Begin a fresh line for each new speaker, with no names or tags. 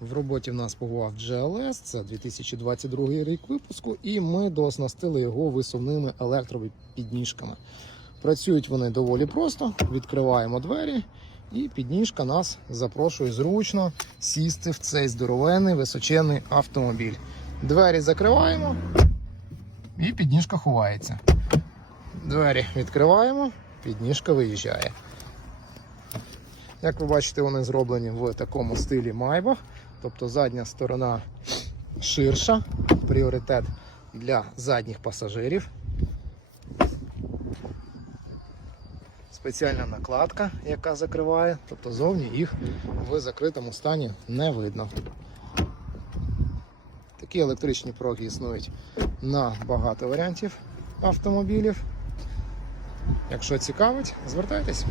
В роботі в нас побував GLS, це 2022 рік випуску, і ми дооснастили його висувними електропідніжками. Працюють вони доволі просто. Відкриваємо двері, і підніжка нас запрошує зручно сісти в цей здоровенний височенний автомобіль. Двері закриваємо, і підніжка ховається. Двері відкриваємо, підніжка виїжджає. Як ви бачите, вони зроблені в такому стилі Майбах, тобто задня сторона ширша, пріоритет для задніх пасажирів. Спеціальна накладка, яка закриває, тобто зовні їх в закритому стані не видно. Такі електричні проги існують на багато варіантів автомобілів. Якщо цікавить, звертайтесь.